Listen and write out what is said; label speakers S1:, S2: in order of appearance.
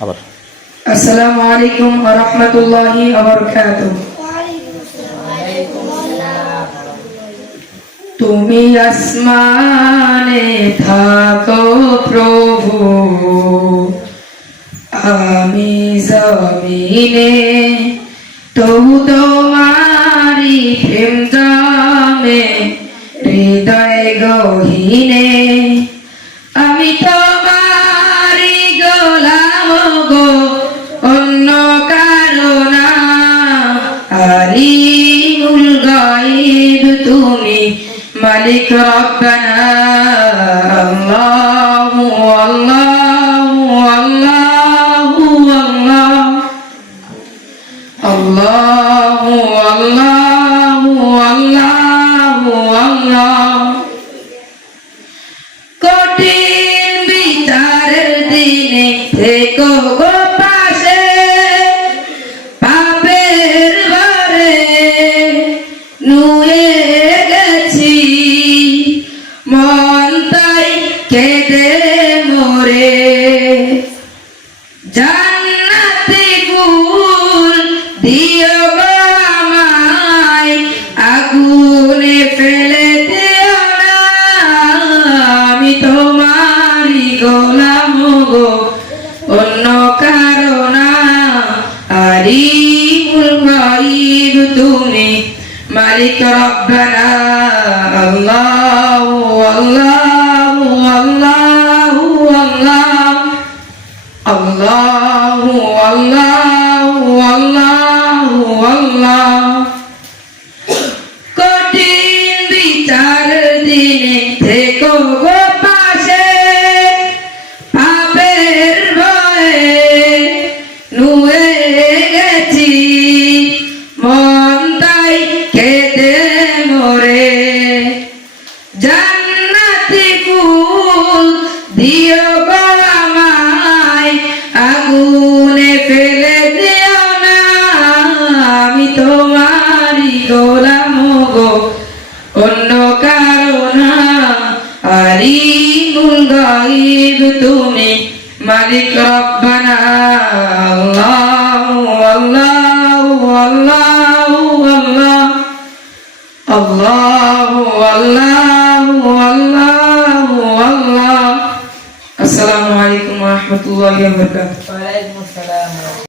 S1: আবার
S2: আসসালামু আলাইকুম ওয়া রাহমাতুল্লাহি ওয়া বারাকাতুহু তুমি আসমানে থাকো প্রভু আমি জমিনে তবু তোমারি প্রেম জমে হৃদয় গহীনে মালিক রব্বানা আল্লাহু আল্লাহু আল্লাহু আল্লাহ আল্লাহু আল্লাহু আল্লাহু আল্লাহ কঠিন বিচারের দিনে থেকো কেঁদে মরে। জান্নাতি ফুল দিও আমায়, আগুনে ফেলে দিও না। আমি তোমারই গোলাম গো, অন্য কারণা গাইব তুমি, মালিক রব্বানা, আল্লাহু। আল্লাহু আল্লাহু আল্লাহু আল্লাহ। কঠিন বিচার দিনে থেকো গো পাশে, পাপের ভয়ে নুয়ে গেছি। মন তাই ফেলে দিও না, আমি তোমারই গোলাম গো। অন্য কারণা তুমি। মালিক রব্বানা আল্লাহু আল্লাহু, আল্লাহ। আল্লাহু আল্লাহু। ورحمة الله وبركاته. وعليكم السلام.